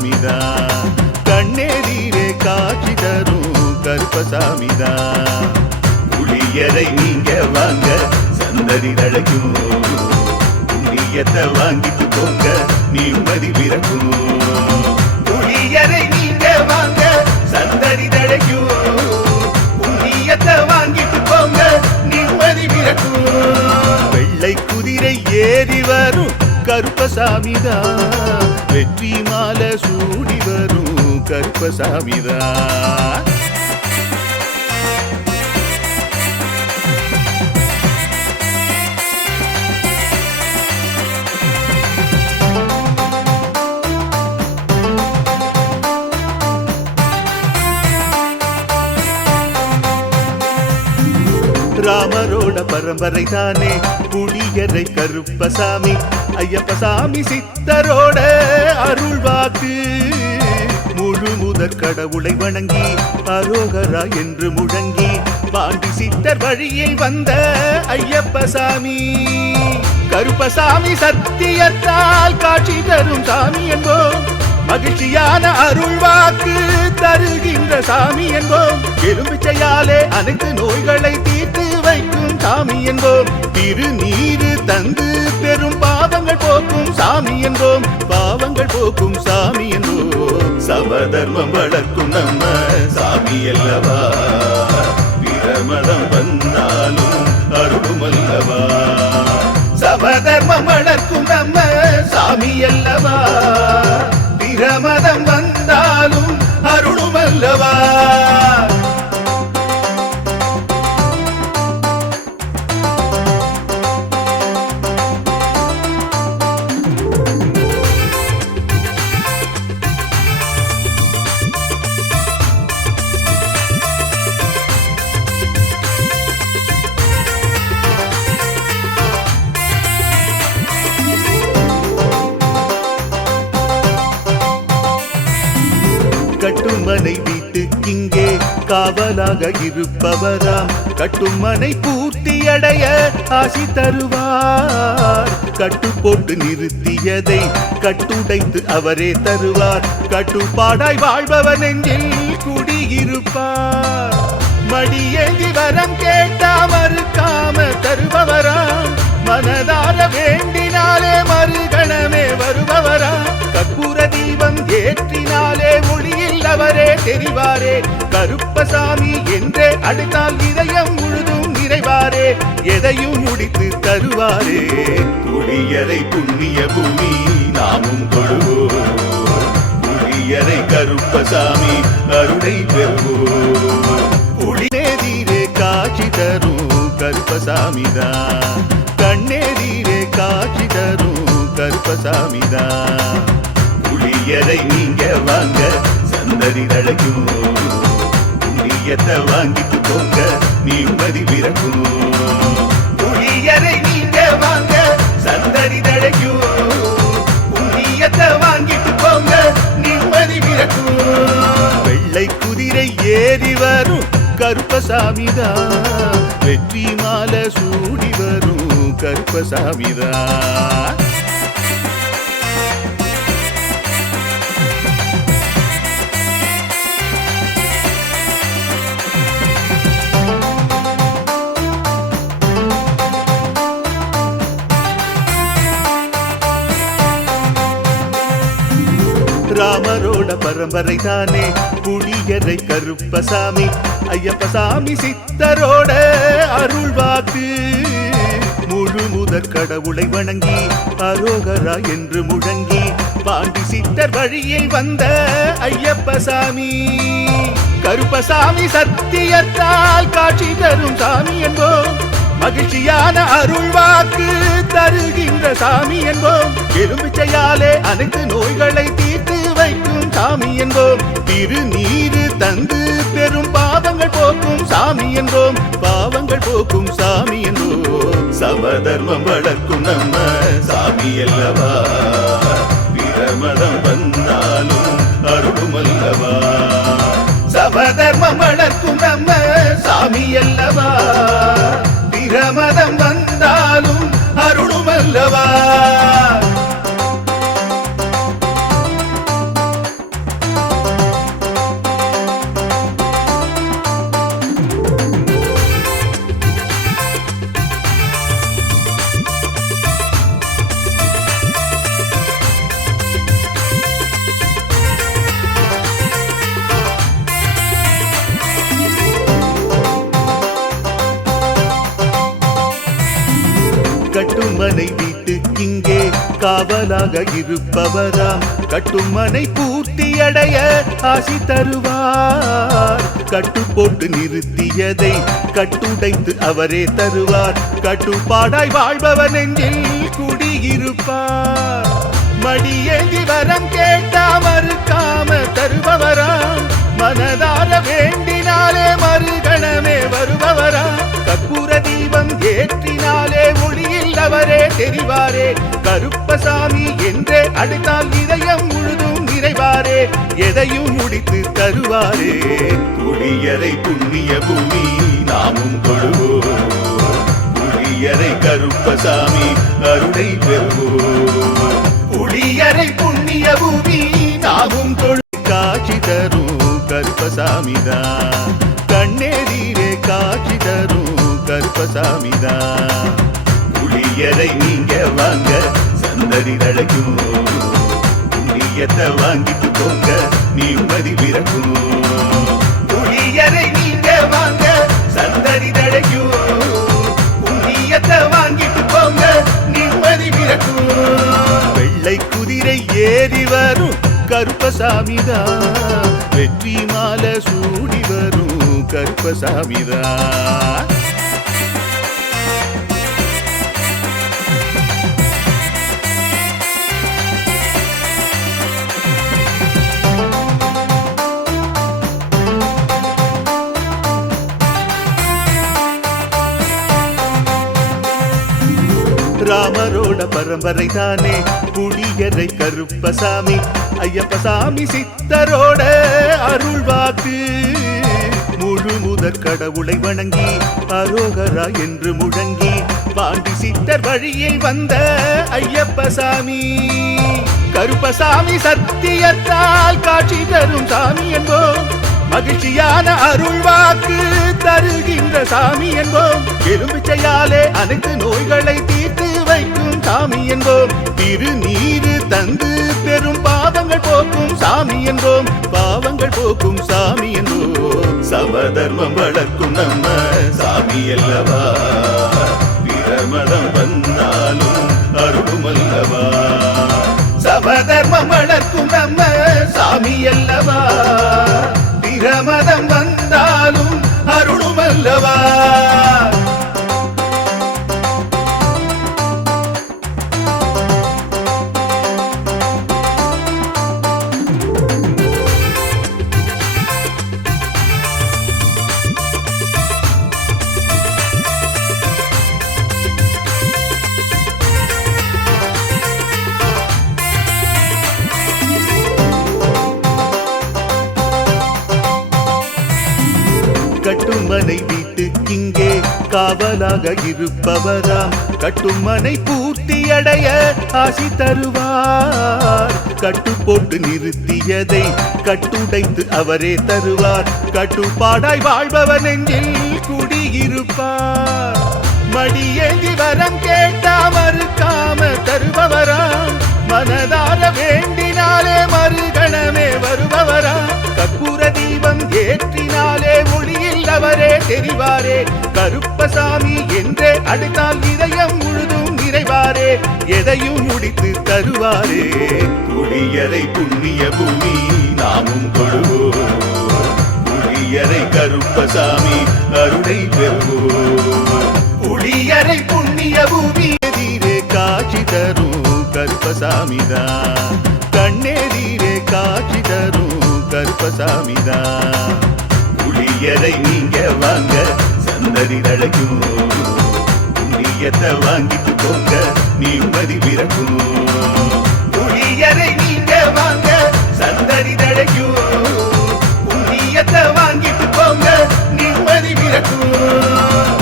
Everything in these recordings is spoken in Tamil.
கருப்பசாமிதான். கண்ணெதிரே காட்சி தரும் கருப்பசாமிதான். புளியரை நீங்க வாங்க சந்ததி தழைக்கும், புண்ணியத்தை வாங்கிட்டு போங்க நிம்மதி பிறக்கும். புளியரை நீங்க வாங்க சந்ததி தழைக்கும், புண்ணியத்தை வாங்கிட்டு போங்க நிம்மதி பிறக்கும். வெள்ளை குதிரை ஏறி வரும் கருப்பசாமிதான், வெற்றி மாலை சூடி வரும் கருப்பசாமிதான். ராமரோட பரம்பரை தானே புளியரை கருப்பசாமி. ஐயப்பசாமி சித்தரோட அருள்வாக்கு, முழு முதற் கடவுளை வணங்கி அரோகரா என்று முழங்கி பாண்டி சித்தர் வழியில் வந்த ஐயப்பசாமி. கருப்பசாமி சத்தியத்தால் காட்சி தரும் சாமி என்போம், மகிழ்ச்சியான அருள்வாக்கு தருகின்ற சாமி என்போம். எலும்பிச்சையாலே அனைத்து நோய்களை தீர்த்து வைக்கும் சாமி என்போம். திருநீரு தந்து பெரும் பாவங்கள் போக்கும் சாமி என்போம், பாவங்கள் போக்கும் சாமி என்போம். சமதர்மம் வளர்க்கும் நம்ம சாமி அல்லவா, பிரமதம் வந்தாலும் அருளும் அல்லவா. சமதர்மம் வளர்க்கும் நம்ம சாமி அல்லவா, பிரமதம் வந்தாலும் அருளும் அல்லவா. கட்டுமனை வீட்டுக்கிங்கே காவலாக இருப்பவராம், கட்டுமனை பூர்த்தியடைய ஆசி தருவார். கட்டு போட்டு நிறுத்தியதை கட்டுடைத்து அவரே தருவார். கட்டுப்பாடாய் வாழ்பவன் நெஞ்சில் குடியிருப்பார். மடியேந்தி வரம் கேட்டா மறுக்காம தருபவராம், மனதார வேண்டினாலே மறுகணமே வருபவரா. கற்பூர தீபம் ஏற்றினாலே ஒளியில் அவரே தெரிவாரே. கருப்பசாமி என்றே அழைத்தால் இதயம் முழுதும் நிறைவாரே, எதையும் முடித்து தருவாரே. புளியரை புண்ணிய பூமி நாமும் கொள்வோம், புளியரை கருப்பசாமி அருளை பெறுவோம். புளியேதிரே காட்சி தரும் கருப்பசாமிதான், கண்ணெதிரே காட்சி தரும் கருப்பசாமிதான். புளியரை நீங்க வாங்க சந்ததி தழைக்கும், புண்ணியத்தை வாங்கிட்டு போங்க நிம்மதி பிறக்கும். புளியரை நீங்க வாங்க சந்ததி தழைக்கும், புண்ணியத்தை வாங்கிட்டு போங்க நிம்மதி பிறக்கும். வெள்ளை குதிரை ஏறி வரும் கருப்பசாமிதான், வெற்றி மாலை சூடி வரும் கருப்பசாமிதான். ராமரோட பரம்பரை தானே புளியரை கருப்பசாமி. ஐயப்பசாமி சித்தரோட அருள்வாக்கு, முழு முதற் கடவுளை வணங்கி அரோகரா என்று முழங்கி பாண்டி சித்தர் வழியில் வந்த ஐயப்பசாமி. கருப்பசாமி சத்தியத்தால் காட்சி தரும் சாமி என்போம், மகிழ்ச்சியான அருள்வாக்கு தருகின்ற சாமி என்போம். எலும்பிச்சையாலே அனைத்து நோய்களை தீர்த்து வைக்கும் சாமி என்போம். திருநீரு தந்து பெரும் பாவங்கள் போக்கும் சாமி என்போம், பாவங்கள் போக்கும் சாமி என்போம். சமதர்மம் வளர்க்கும் நம்ம சாமி அல்லவா, பிரமதம் வந்தாலும் அருளும் அல்லவா. சமதர்மம் வளர்க்கும் நம்ம சாமி அல்லவா, பிரமதம் வந்தாலும் அருளும் அல்லவா. கட்டுமனை வீட்டுக்கிங்கே காவலாக இருப்பவராம் கட்டுமனை பூர்த்தியடைய ஆசி தருவார் கட்டு போட்டு நிறுத்தியதை கட்டுடைத்து அவரே தருவார் கட்டுப்பாடாய் வாழ்பவர் நெஞ்சில் குடியிருப்பார் மடியேந்தி வரம் கேட்டா மறுக்காம தருபவராம் மனதார வேண்டினாலே மறுகணமே வருபவராம் கற்பூர தீபம் ஏற்றினாலே ஒளியில் அவரே தெரிவாரே கருப்பசாமி என்றே அழைத்தால் இதயம் முழுதும் நிறைவாரே எதையும் முடித்து தருவாரே புளியரை புண்ணிய பூமி நாமும் தொழுவோம் புளியரை கருப்பசாமி அருளை பெறுவோம் புளியரை புண்ணிய பூமி நாமும் தொழு காட்சி தரும் கருப்பசாமிதான் கண்ணேரீரே காட்சி தரும் கருப்பசாமிதான் புளியரை நீங்க வாங்க சந்ததி தழைக்கும் புண்ணியத்தை வாங்கிட்டு போங்க நிம்மதி பிறக்கும் புளியரை நீங்க வாங்க சந்ததி தழைக்கும் புண்ணியத்தை வாங்கிட்டு போங்க நிம்மதி பிறக்கும் வெள்ளை குதிரை ஏறி வரும் கருப்பசாமிதான் வெற்றி மாலை சூடி வரும் கருப்பசாமிதான் ராமரோட பரம்பரை தானே புளியரை கருப்பசாமி ஐயப்பசாமி சித்தரோட அருள்வாக்கு முழு முதற் கடவுளை வணங்கி அரோகரா என்று முழங்கி பாண்டி சித்தர் வழியில் வந்த ஐயப்பசாமி கருப்பசாமி சத்தியத்தால் காட்சி தரும் சாமி என்போம் மகிழ்ச்சியான அருள்வாக்கு தருகின்ற சாமி என்போம் எலும்பிச்சையாலே அனைத்து நோய்களை தீர்த்து வைக்கும் சாமி என்போம் திருநீரு தந்து பெரும் பாவங்கள் போக்கும் சாமி என்போம் பாவங்கள் போக்கும் சாமி என்போம் சமதர்மம் வளர்க்கும் நம்ம சாமி அல்லவா பிரமதம் வந்தாலும் அருளும் அல்லவா சமதர்மம் வளர்க்கும் நம்ம சாமி அல்லவா பிரமதம் வந்தாலும் அருளும் அல்லவா கட்டுமனை வீட்டுக்கிங்கே காவலாக இருப்பவராம் கட்டுமனை பூர்த்தியடைய ஆசி தருவார் கட்டு போட்டு நிறுத்தியதை கட்டுடைத்து அவரே தருவார் கட்டுப்பாடாய் வாழ்பவர் நெஞ்சில் குடியிருப்பார் மடியேந்தி வரம் கேட்டா மறுக்காம தருபவராம் மனதார வேண்டினாலே மறுகணமே வருபவராம் கற்பூர தீபம் ஏற்றினாலே ஒளியில் அவரே தெரிவாரே கருப்பசாமி என்றே அழைத்தால் இதயம் முழுதும் நிறைவாரே எதையும் முடித்து தருவாரே புளியரை புண்ணிய பூமி நாமும் தொழுவோம் புளியரை கருப்பசாமி அருளை பெறுவோம் புளியரை புண்ணிய பூமி எதிரே காட்சி தரும் கருப்பசாமிதான் கண்ணேரீரே காட்சி தரும் கருப்பசாமிதான் புளியரை நீங்க வாங்க சந்ததி தழைக்கும் புண்ணியத்தை வாங்கிட்டு போங்க நிம்மதி பிறக்கும் புளியரை நீங்க வாங்க சந்ததி தழைக்கும் புண்ணியத்தை வாங்கிட்டு போங்க நிம்மதி பிறக்கும்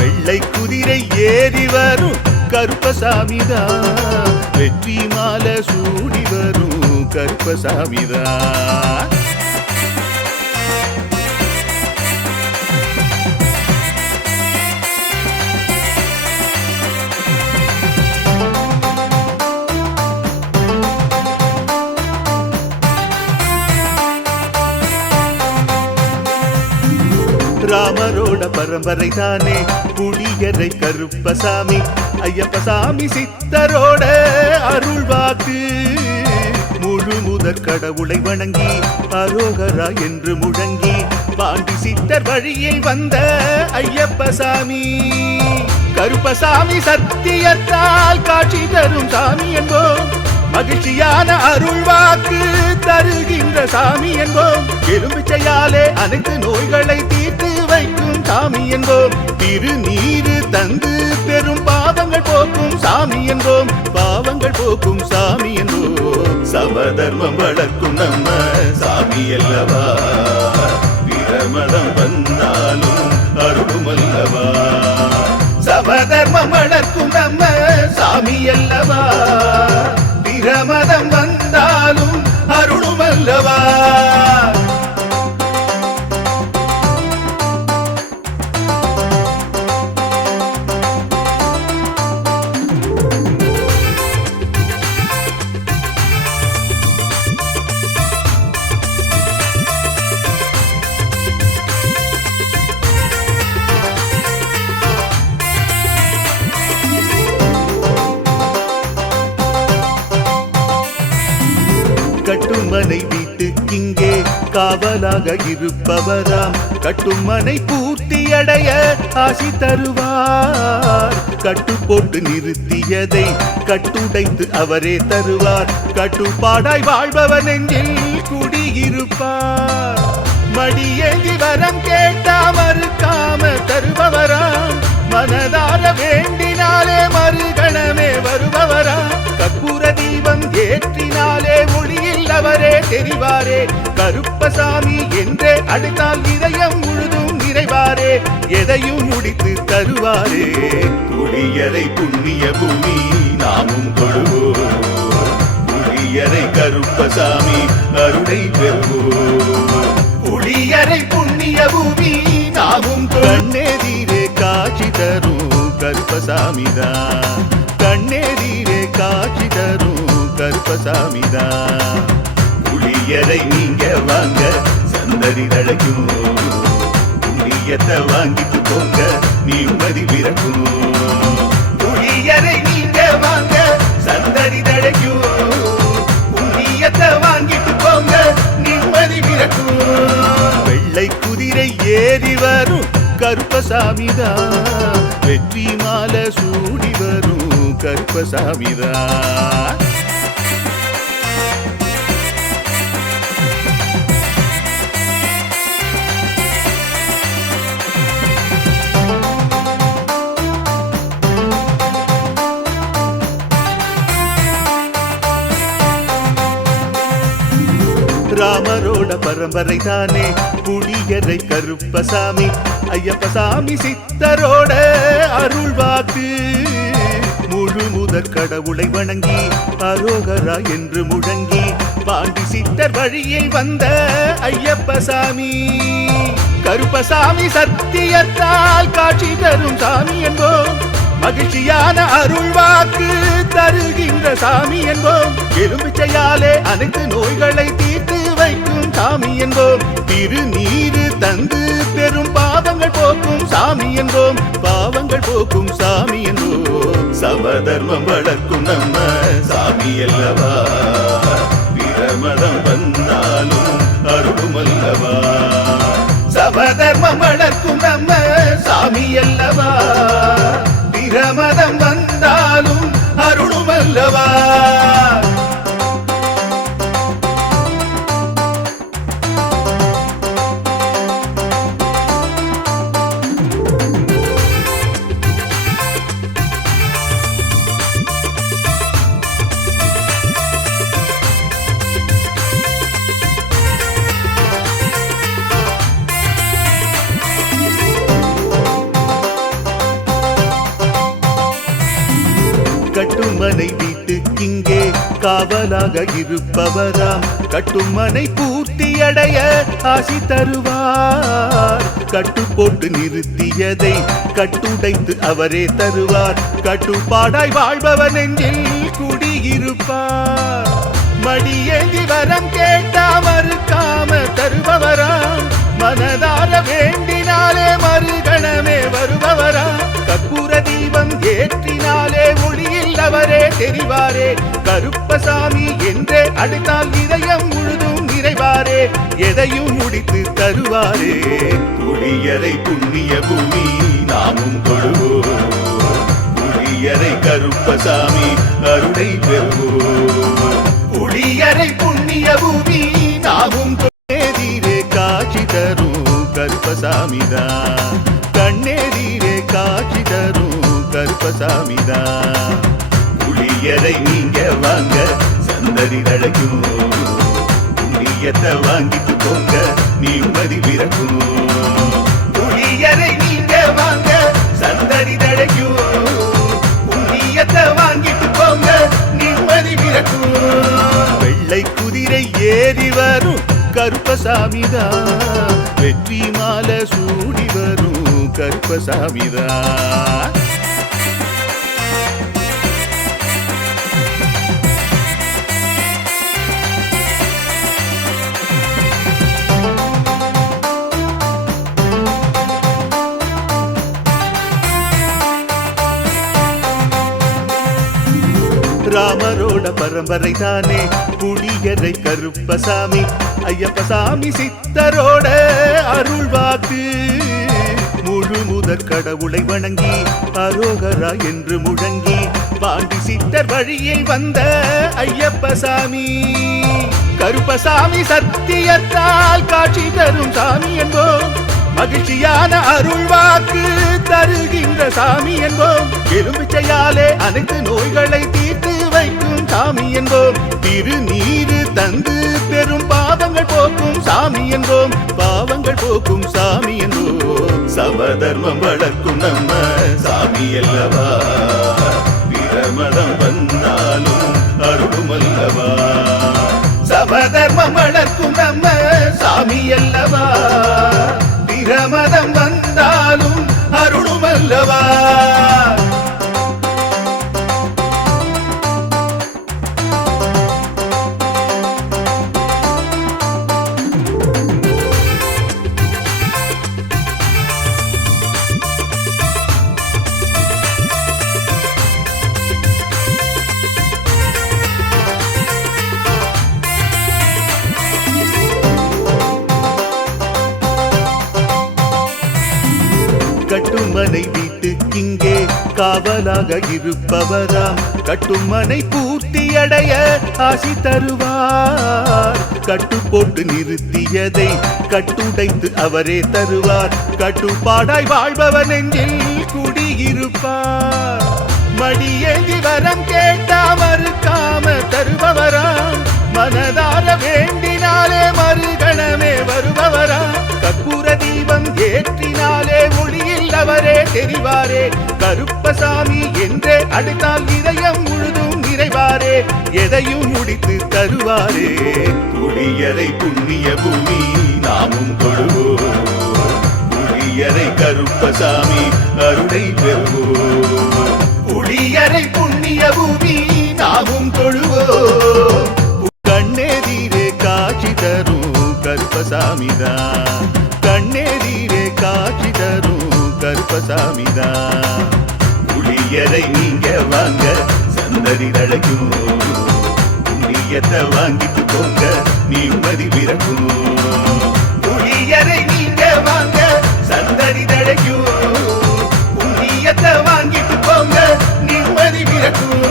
வெள்ளை குதிரை ஏறி வரும் கருப்பசாமிதான் வெற்றி மாலை சூடி வரும் கருப்பசாமிதான் ராமரோட ராமரோட பரம்பரை தானே குடியரை கருப்பசாமி ஐயப்பசாமி சித்தரோட அருள்வாக்கு முழு முதற் கடவுளை வணங்கி அரோகரா என்று முழங்கி பாண்டி சித்தர் வழியில் வந்த ஐயப்பசாமி கருப்பசாமி சத்தியத்தால் காட்சி தரும் சாமி என்போம் மகிழ்ச்சியான அருள்வாக்கு தருகின்ற சாமி என்போம் எலும்பிச்சையாலே அனைத்து நோய்களை தீர்த்து வைக்கும் சாமி என்போம் திருநீரு தந்து பெரும் பாவங்கள் போக்கும் சாமி என்போம் பாவங்கள் போக்கும் சாமி என்போம் சமதர்மம் வளர்க்கும் நம்ம சாமி அல்லவா பிரமதம் வந்தாலும் அருளும் அல்லவா சமதர்மம் வளர்க்கும் நம்ம சாமி அல்லவா பிரமதம் வந்தாலும் அருளும் அல்லவா கட்டுமனை வீட்டுக்கிங்கே காவலாக இருப்பவராம் கட்டுமனை பூர்த்தி அடைய ஆசி தருவார் கட்டு போட்டு நிறுத்தியதை கட்டுடைத்து அவரே தருவார் கட்டுப்பாடாய் வாழ்பவர் நெஞ்சில் குடியிருப்பார் மடியேந்தி வரம் கேட்டா மறுக்காம தருபவராம் மனதார வேண்டினாலே மறுகணமே வருபவராம் கற்பூர தீபம் ஏற்றினாலே ஒளியில் அவரே தெரிவாரே கருப்பசாமி என்றே அழைத்தால் இதயம் முழுதும் நிறைவாரே எதையும் முடித்து தருவாரே புளியரை புண்ணிய பூமி நாமும் கொள்வோம் புளியரை கருப்பசாமி அருளை பெறுவோம் புளியரை புண்ணிய பூமி நாமும் கண்ணெதிரே காட்சி தரும் கருப்பசாமிதான் கண்ணெதிரே காட்சி தரும் கருப்பசாமிதான் புளியரை நீங்க வாங்க சந்ததி தழைக்கும் புண்ணியத்தை வாங்கிட்டு போங்க நிம்மதி பிறக்கும் புளியரை நீங்க வாங்க சந்ததி தழைக்கும் புண்ணியத்தை வாங்கிட்டு போங்க நிம்மதி பிறக்கும் வெள்ளை குதிரை ஏறி வரும் கருப்பசாமிதான் வெற்றி மாலை சூடி வரும் கருப்பசாமிதான் ராமரோட பரம்பரை தானே குடியரை கருப்பசாமி ஐயப்பசாமி சித்தரோட அருள்வாக்கு முழு முதற் கடவுளை வணங்கி அரோகரா என்று முழங்கி பாண்டி சித்தர் வழியில் வந்த ஐயப்பசாமி கருப்பசாமி சத்தியத்தால் காட்சி தரும் சாமி என்போம் மகிழ்ச்சியான அருள்வாக்கு தருகின்ற சாமி என்போம் எலும்பிச்சையாலே அனைத்து நோய்களை தீர்த்து வைக்கும் சாமி என்போம் திருநீரு தந்து பெரும் பாவங்கள் போக்கும் சாமி என்போம் பாவங்கள் போக்கும் சாமி என்போம் சமதர்மம் வளர்க்கும் நம்ம சாமி அல்லவா பிரமதம் வந்தாலும் அருளும் அல்லவா சமதர்மம் வளர்க்கும் நம்ம சாமி அல்லவா பிரமதம் வந்தாலும் அருளும் அல்லவா கட்டுமனை வீட்டுக்கிங்கே காவலாக இருப்பவராம் கட்டுமனை பூர்த்தி அடைய ஆசி தருவார் கட்டு போட்டு நிறுத்தியதை கட்டுடைத்து அவரே தருவார் கட்டுப்பாடாய் வாழ்பவர் நெஞ்சில் குடியிருப்பார் மடியேந்தி வரம் கேட்டா மறுக்காம தருபவராம் மனதார வேண்டினாலே மறுக ஏற்றினாலே ஒளியில் அவரே தெரிவாரே. கருப்பசாமி என்றே அழைத்தால் இதயம் முழுதும் நிறைவாரே. எதையும் முடித்து தருவாரே. புளியரை புண்ணிய பூமி நாமும் தொழுவோம். புளியரை கருப்பசாமி அருளை பெறுவோம். புளியரை புண்ணிய பூமி நாமும் கண்ணேதிரே காட்சி தரும் கருப்பசாமிதான். கண்ணேதிரே காட்சி தரும் கருப்பசாமிதான். புளியரை நீங்க வாங்க சந்ததி தழைக்கும். புண்ணியத்தை வாங்கிட்டு போங்க நிம்மதி பிறக்கும். புளியரை நீங்க வாங்க சந்ததி தழைக்கும். புண்ணியத்தை வாங்கிட்டு போங்க நிம்மதி பிறக்கும். வெள்ளை குதிரை ஏறி வரும் கருப்பசாமிதான். வெற்றி மாலை சூடி வரும் கருப்பசாமிதான். ராமரோட பரம்பரை தானே புளியரை கருப்பசாமி. ஐயப்பசாமி சித்தரோட அருள்வாக்கு. முழு முதற் கடவுளை வணங்கி அரோகரா என்று முழங்கி பாண்டி சித்தர் வழியில் வந்த ஐயப்பசாமி. கருப்பசாமி சத்தியத்தால் காட்சி தரும் சாமி என்போம். மகிழ்ச்சியான அருள்வாக்கு தருகின்ற சாமி என்போம். எலும்பிச்சையாலே அனைத்து நோய்களை தீர்த்து வைக்கும் சாமி என்போம். திருநீரு தந்து பெரும் பாவங்கள் போக்கும் சாமி என்போம். பாவங்கள் போக்கும் சாமி என்போம். சமதர்மம் வளர்க்கும் நம்ம சாமி அல்லவா. பிரமதம் வந்தாலும் அருளும் அல்லவா. சமதர்மம் வளர்க்கும் நம்ம சாமி அல்லவா. பிரமதம் வந்தாலும் அருளும் அல்லவா. கட்டுமனை வீட்டுக்கிங்கே காவலாக இருப்பவராம். கட்டுமனை பூர்த்தியடைய ஆசி தருவார். கட்டு போட்டு நிறுத்தியதை கட்டுடைத்து அவரே தருவார். கட்டுப்பாடாய் வாழ்பவர் நெஞ்சில் குடியிருப்பார். மடியேந்தி வரம் கேட்டா மறுக்காம தருபவராம். மனதார வேண்டினாலே மறுகணமே வருபவரா. கற்பூர தீபம் ஏற்றினாலே ஒளியில் அவரே தெரிவாரே. கருப்பசாமி என்றே அழைத்தால் இதயம் முழுதும் நிறைவாரே. எதையும் முடித்து தருவாரே. புளியரை புண்ணிய பூமி நாமும் தொழுவோம். புளியரை கருப்பசாமி அருளை பெறுவோம். புளியரை புண்ணிய பூமி நாமும் தொழுவோம். கண்ணேதிரே காட்சி தரும் கருப்பசாமிதான். கண்ணேதிரே காட்சி தரும் கருப்பசாமிதான். புளியரை நீங்க வாங்க சந்ததி தழைக்கும். புண்ணியத்தை வாங்கிட்டு போங்க நிம்மதி பிறக்கும். புளியரை நீங்க வாங்க சந்ததி தழைக்கும். புண்ணியத்தை வாங்கிட்டு போங்க நிம்மதி பிறக்கும்.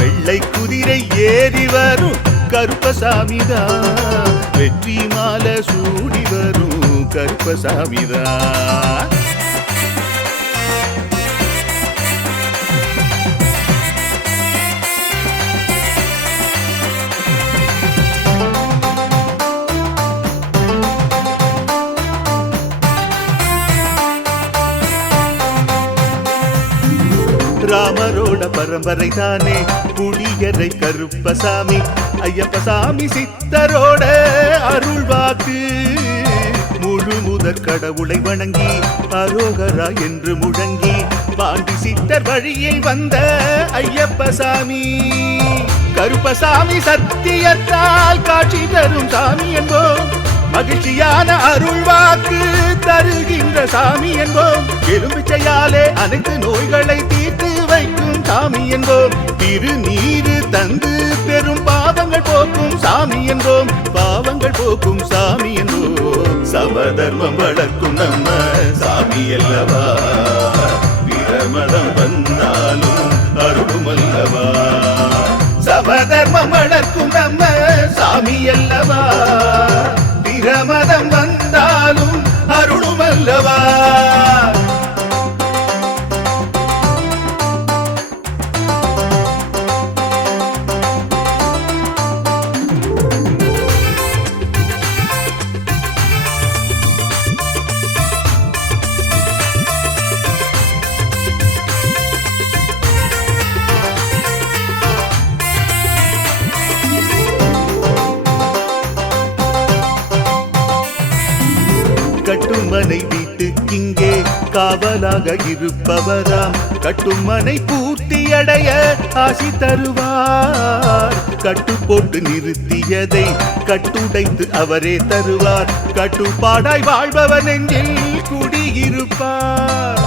வெள்ளை குதிரை ஏறி வரும் கருப்பசாமிதான். வெற்றி மாலை சூடி வரும் கருப்பசாமிதான். ராமரோட பரம்பரை தானே புளியரை கருப்பசாமி. ஐயப்பசாமி சித்தரோட அருள்வாக்கு. முழு முதற் கடவுளை வணங்கி அரோகரா என்று முழங்கி பாண்டி சித்தர் வழியில் வந்த ஐயப்பசாமி. கருப்பசாமி சத்தியத்தால் காட்சி தரும் சாமி என்போம். மகிழ்ச்சியான அருள்வாக்கு தருகின்ற சாமி என்போம். எலும்பிச்சையாலே அனைத்து நோய்களை தீர்த்து சாமி என்போம். திருநீரு தந்து பெரும் பாவங்கள் போக்கும் சாமி என்போம். பாவங்கள் போக்கும் சாமி என்போம். சமதர்மம் வளர்க்கும் நம்ம சாமி அல்லவா. பிரமதம் வந்தாலும் அருளும் அல்லவா. சமதர்மம் வளர்க்கும் நம்ம சாமி அல்லவா. பிரமதம் வந்தாலும் அருளும் அல்லவா. கட்டுமனை வீட்டுக்கிங்கே காவலாக இருப்பவராம். கட்டுமனை பூர்த்தியடைய ஆசி தருவார். கட்டு போட்டு நிறுத்தியதை கட்டுடைத்து அவரே தருவார். கட்டுப்பாடாய் வாழ்பவன் நெஞ்சில் குடியிருப்பார்.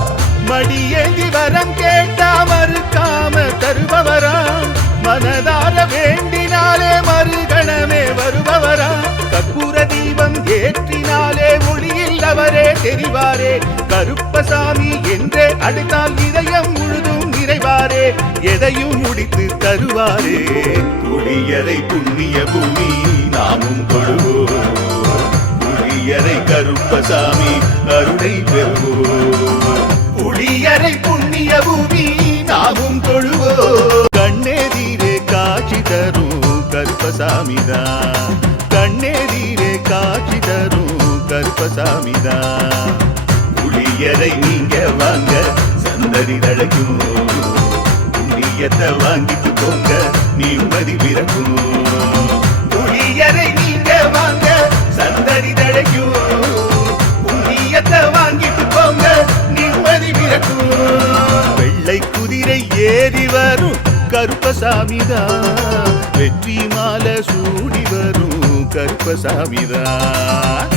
மடியேந்தி வரம் கேட்டா மறுக்காம தருபவராம். மனதார வேண்டினாலே மறுகணமே வருபவரா. கற்பூர தீபம் ஏற்றினாலே ஒளியில் அவரே தெரிவாரே. கருப்பசாமி என்றே அழைத்தால் இதயம் முழுதும் நிறைவாரே. எதையும் முடித்து தருவாரே. புளியரை புண்ணிய பூமி நாமும் கொள்வோம். புளியரை கருப்பசாமி அருளை பெறுவோம். புளியரை புண்ணிய பூமி நாமும் தொழுவோம். கண்ணெதிரே காட்சி தரும் கருப்பசாமிதான். கண்ணெதிரே காட்சி தரும் கருப்பசாமிதான். புளியரை நீங்க வாங்க சந்தடி தழைக்கும். புண்ணியத்தை வாங்கிட்டு போங்க நிம்மதி பிறக்கும். புளியரை நீங்க வாங்க சந்தடி தழைக்கும். புண்ணியத்தை வாங்கிட்டு போங்க நிம்மதி பிறக்கும். வெள்ளை குதிரை ஏறி வரும் கருப்பசாமிதான். வெற்றி மாலை சூடி வரும் கருப்பசாமிதான்.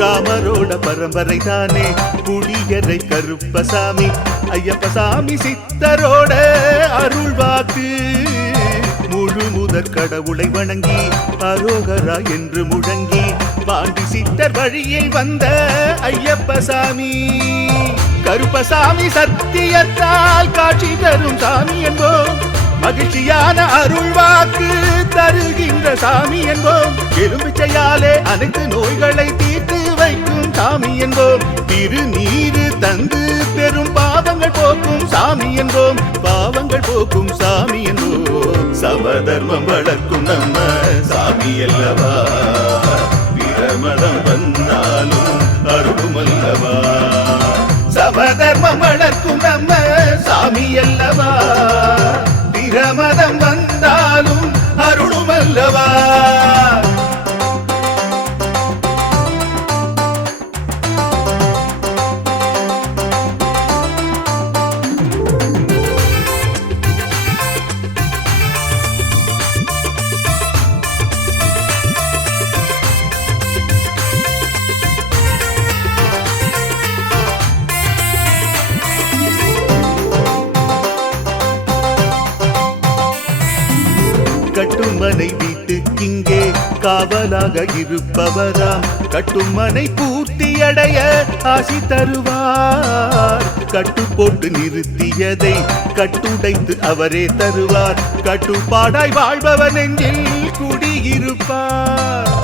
ராமரோட பரம்பரை தானே புளியரை கருப்பசாமி. ஐயப்பசாமி சித்தரோட அருள்வாக்கு. முழு முதற் கடவுளை வணங்கி அரோகரா என்று முழங்கி பாண்டி சித்தர் வழியில் வந்த ஐயப்பசாமி. கருப்பசாமி சத்தியத்தால் காட்சி தரும் சாமி என்போம். மகிழ்ச்சியான அருள்வாக்கு தருகின்ற சாமி என்போம். எலும்பிச்சையாலே அனைத்து நோய்களை தீர்த்து வைக்கும் சாமி என்போம். திருநீரு தந்து பெரும் பாவங்கள் போக்கும் சாமி என்போம். பாவங்கள் போக்கும் சாமி என்போம். சமதர்மம் வளர்க்கும் நம்ம சாமி அல்லவா. பிரமதம் வந்தாலும் அருளும் அல்லவா. சமதர்மம் வளர்க்கும் நம்ம சாமி அல்லவா. பிரமதம் வந்தாலும் அருளும் அல்லவா. கட்டுமனை வீட்டுக்கிங்கே காவலாக இருப்பவராம். கட்டுமனை பூர்த்தியடைய ஆசி தருவார். கட்டு போட்டு நிறுத்தியதை கட்டுடைத்து அவரே தருவார். கட்டுப்பாடாய் வாழ்பவன் நெஞ்சில் குடியிருப்பார்.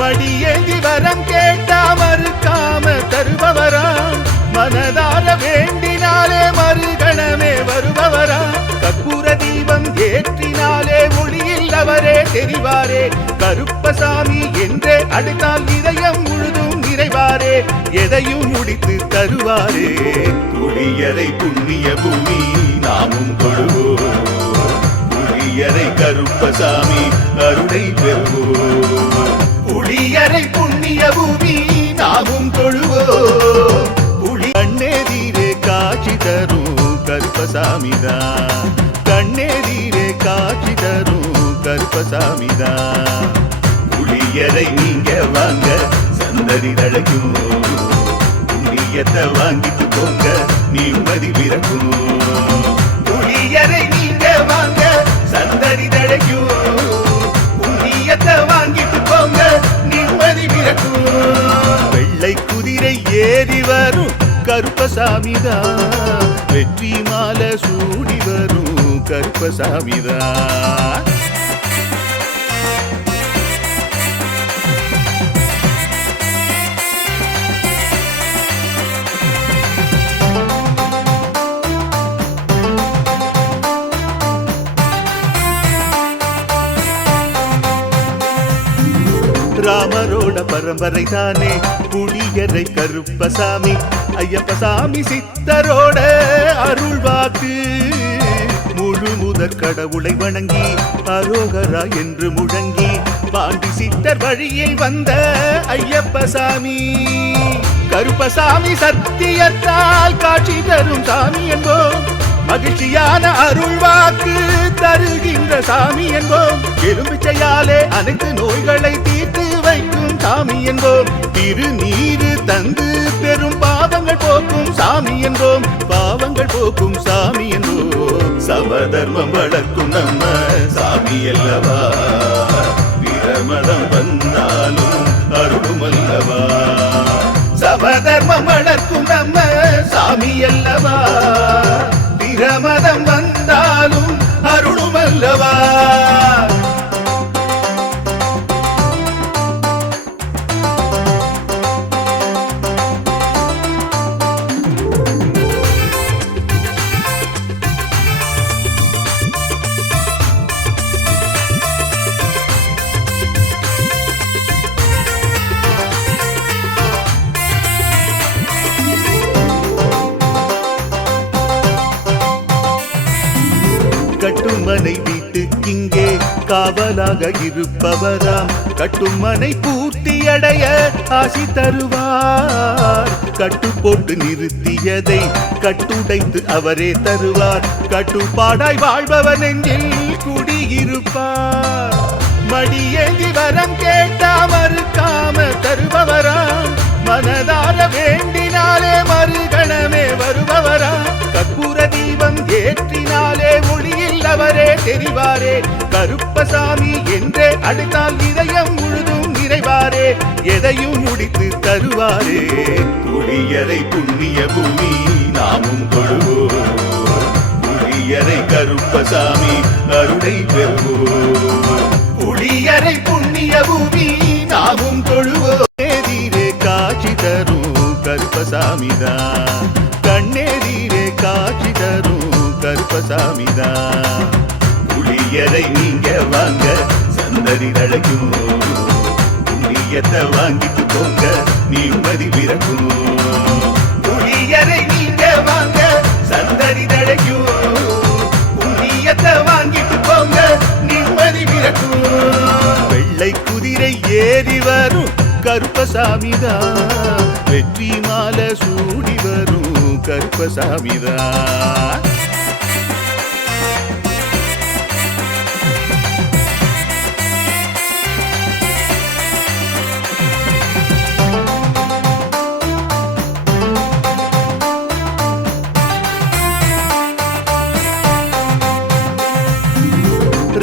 மடியேந்தி வரம் கேட்டா மறுக்காம தருபவராம். மனதார வேண்டினாலே மறுகணமே வருபவரா. கற்பூர தீபம் ஏற்றினாலே ஒளியில் அவரே தெரிவாரே. கருப்பசாமி என்றே அழைத்தால் இதயம் முழுதும் நிறைவாரே. எதையும் முடித்து தருவாரே. புளியரை புண்ணிய பூமி நாமும் கொள்வோம். புளியரை கருப்பசாமி அருளை பெறுவோம். புளியரை புண்ணிய பூமி நாமும் தொழுவோம். புலி கண்ணெதிரே காட்சி கருப்பசாமிதான். கண்ணெதிரே காட்சி தரும் கருப்பசாமிதான். புளியரை நீங்க வாங்க சந்ததி தழைக்கும், புண்ணியத்தை வாங்கிட்டு போங்க நிம்மதி பிறக்கும். புளியரை நீங்க வாங்க சந்ததி தழைக்கும், புண்ணியத்தை வாங்கிட்டு போங்க நிம்மதி பிறக்கும். வெள்ளை குதிரை ஏறி வரும் கருப்பசாமிதான், வெற்றி மாலை சூடி வரும் கருப்பசாமிதான். ராமரோட பரம்பரை தானே புளியரை கருப்பசாமி. ஐயப்பசாமி சித்தரோட அருள்வாக்கு, முழு முதற் கடவுளை வணங்கி அரோகரா என்று முழங்கி பாண்டி சித்தர் வழியில் வந்த ஐயப்பசாமி. கருப்பசாமி சத்தியத்தால் காட்சி தரும் சாமி என்போம், மகிழ்ச்சியான அருள்வாக்கு தருகின்ற சாமி என்போம். எலும்பிச்சையாலே அனைத்து நோய்களை தீர்த்து வைக்கும் சாமி என்போம். திருநீரு தந்து பெரும் பாவங்கள் போக்கும் சாமி என்போம், பாவங்கள் போக்கும் சாமி என்போம். சமதர்மம் வளர்க்கும் நம்ம சாமி அல்லவா, பிரமதம் வந்தாலும் அருளும் அல்லவா. சமதர்மம் வளர்க்கும் நம்ம சாமி அல்லவா, பிரமதம் வந்தாலும் அருளும் அல்லவா. கட்டுமனை வீட்டுக்கிங்கே காவலாக இருப்பவராம், கட்டுமனை பூர்த்தியடைய ஆசி தருவார். கட்டு போட்டு நிறுத்தியதை கட்டுடைத்து அவரே தருவார், கட்டுப்பாடாய் வாழ்பவர் நெஞ்சில் குடியிருப்பார். மடியேந்தி வரம் கேட்டா மறுக்காம தருபவராம், மனதார வேண்டினாலே மறுகணமே வருபவரா. கற்பூர தீபம் ஏற்றினாலே மொழியில் அவரே தெரிவாரே, கருப்பசாமி என்றே அழைத்தால் இதயம் முழுதும் நிறைவாரே, எதையும் முடித்து தருவாரே. புளியரை புண்ணிய பூமி நாமும் கொள்வோம், புளியரை கருப்பசாமி அருளை பெறுவோம். புளியரை புண்ணிய பூமி நாமும் கொள்வோம். எதிரே காட்சி தரும் கருப்பசாமிதான், கண்ணெதிரே காட்சி தரும் கருப்பசாமிதான். புளியரை நீங்க வாங்க சந்ததி தழைக்கும், புண்ணியத்தை வாங்கிட்டு போங்க நிம்மதி பிறக்கும். புளியரை நீங்க வாங்க சந்ததி தழைக்கும், புண்ணியத்தை வாங்கிட்டு போங்க நிம்மதி பிறக்கும். வெள்ளை குதிரை ஏறி வரும் கருப்பசாமிதான், வெற்றி மாலை சூடி வரும் கருப்பசாமிதான்.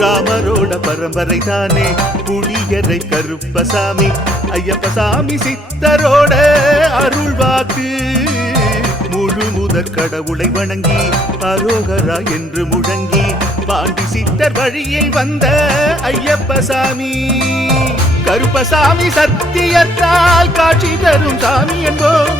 ராமரோட பரம்பரை தானே புளியரை கருப்பசாமி. ஐயப்பசாமி சித்தரோட அருள்வாக்கு, முழு முதற் கடவுளை வணங்கி அரோகரா என்று முழங்கி பாண்டி சித்தர் வழியில் வந்த ஐயப்பசாமி. கருப்பசாமி சத்தியத்தால் காட்சி தரும் சாமி என்போம்,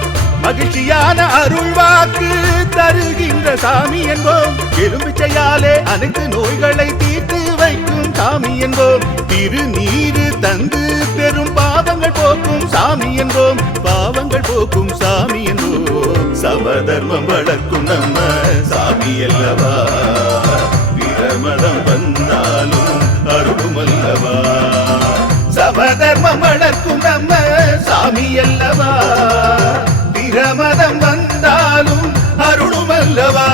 மகிழ்ச்சியான அருள்வாக்கு தருகின்ற சாமி என்போம். எலும்பிச்சையாலே அனைத்து நோய்களை தீர்த்து வைக்கும் சாமி என்போம். திருநீரு தந்து பெரும் பாவங்கள் போக்கும் சாமி என்போம், பாவங்கள் போக்கும் சாமி என்போம். சமதர்மம் வளர்க்கும் நம்ம சாமி அல்லவா, பிரமதம் வந்தாலும் அருளும் அல்லவா. சமதர்மம் வளர்க்கும் நம்ம சாமி அல்லவா, பிரமதம் வந்தாலும் அருளுமல்லவா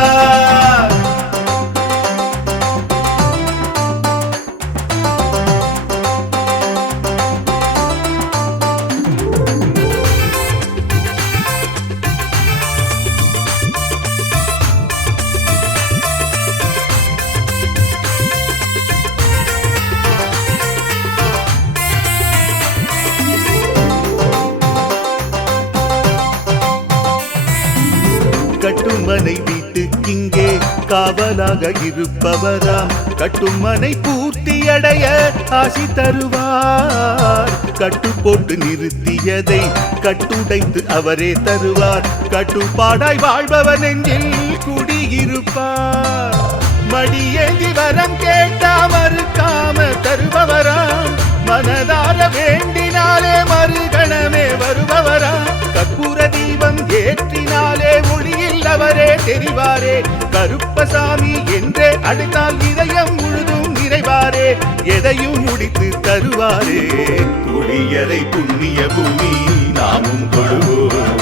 கட்டுமனை வீட்டுக்கிங்கே காவலாக இருப்பவராம் கட்டுமனை பூர்த்தியடைய ஆசி தருவார் கட்டு போட்டு நிறுத்தியதை கட்டுடைத்து அவரே தருவார் கட்டுப்பாடாய் வாழ்பவர் நெஞ்சில் குடியிருப்பார் மடியேந்தி வரம் கேட்டா மறுக்காம தருபவராம் மனதார வேண்டினாலே மறுகணமே வருபவராம் கற்பூர தீபம் ஏற்றினாலே ஒளியில் அவரே தெரிவாரே கருப்பசாமி என்றே அழைத்தால் இதயம் முழுதும் நிறைவாரே எதையும் முடித்து தருவாரே புளியரை புண்ணிய பூமி நாமும் கொள்வோம்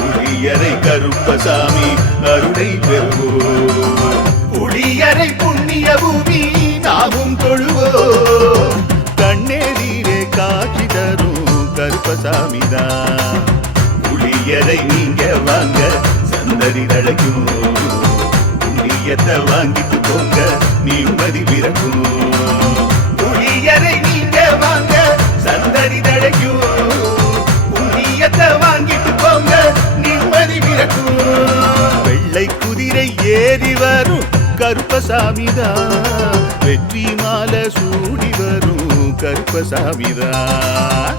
புளியரை கருப்பசாமி அருளை பெறுவோம் புளியரை புண்ணிய பூமி நாமும் கொள்வோம் கண்ணேரீரே காட்சி தரும் கருப்பசாமிதான் புளியரை நீங்க வாங்க சந்ததி தழைக்கும் புண்ணியத்தை வாங்கிட்டு போங்க நிம்மதி பிறக்கும் புளியரை நீங்க வாங்க சந்ததி தழைக்கும் புண்ணியத்தை வாங்கிட்டு போங்க நிம்மதி பிறக்கும் வெள்ளை குதிரை ஏறி வரும் கருப்பசாமிதான் வெற்றி மாலை சூடி வரும் கருப்பசாமிதான்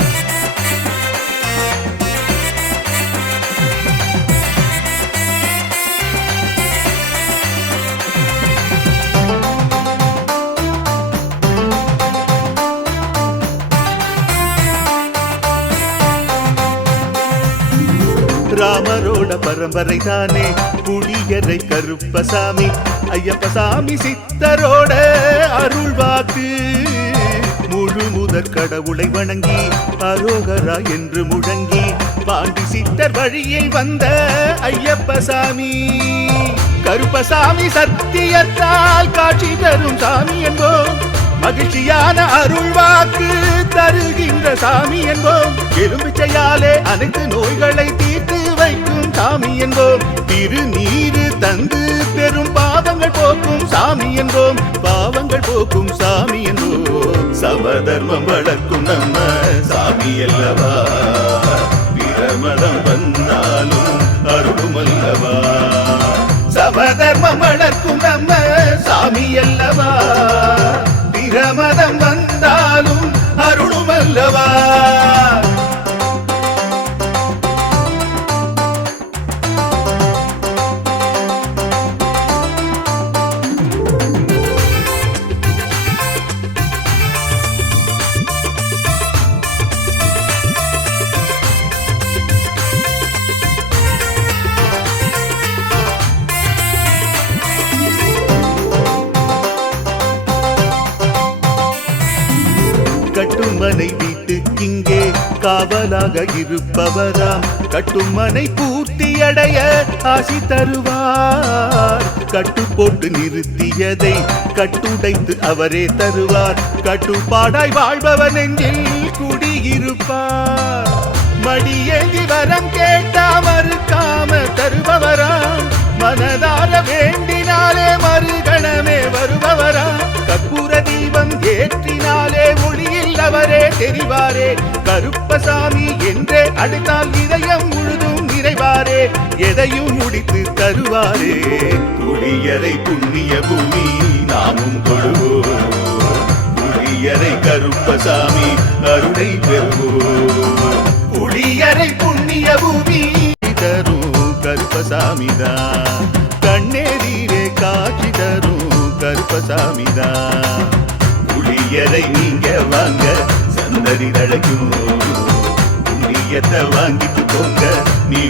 ராமரோட பரம்பரை தானே புளியரை கருப்பசாமி ஐயப்பசாமி சித்தரோட அருள் வாக்கு முழு முதற் கடவுளை வணங்கி அரோகரா என்று முழங்கி பாண்டி சித்தர் வழியில் வந்த ஐயப்பசாமி கருப்பசாமி சத்தியத்தால் காட்சி தரும் சாமி என்போம் மகிழ்ச்சியான அருள் வாக்கு தருகின்ற சாமி என்போம் எலும்பிச்சையாலே அனைத்து நோய்களை தீர்த்து வைக்கும் சாமி என்போம் திருநீரு தந்து பெரும் பாவங்கள் போக்கும் சாமி என்போம் பாவங்கள் போக்கும் சாமி என்போம் சமதர்மம் வளர்க்கும் நம்ம சாமி அல்லவா பிரமதம் வந்தாலும் அருளுமல்லவா சமதர்மம் வளர்க்கும் நம்ம சாமி அல்லவா பிரமதம் வந்தாலும் அருளுமல்லவா கட்டுமனை வீட்டுக்கிங்கே காவலாக இருப்பவராம் கட்டுமனை பூர்த்தியடைய ஆசி தருவார் கட்டு போட்டு நிறுத்தியதை கட்டுடைத்து அவரே தருவார் கட்டுப்பாடாய் வாழ்பவர் நெஞ்சில் குடியிருப்பார் மடியேந்தி வரம் கேட்டா மறுக்காம தருபவராம் மனதார வேண்டினாலே மறுகணமே வருபவராம் கற்பூர தீபம் ஏற்றினாலே ஒளியில் அவரே தெரிவாரே கருப்பசாமி என்றே அழைத்தால் இதயம் முழுதும் நிறைவாரே எதையும் முடித்து தருவாரே புளியரை புண்ணிய பூமி நாமும் கொள்வோம் புளியரை கருப்பசாமி அருளை பெறுவோம் புளியரை புண்ணிய பூமி தரும் கருப்பசாமிதான் கண்ணேரீரே காட்சி தரும் கருப்பசாமிதான் புளியரை நீங்க வாங்க சந்ததி தழைக்கும் புண்ணியத்தை வாங்கிட்டு போங்க நீ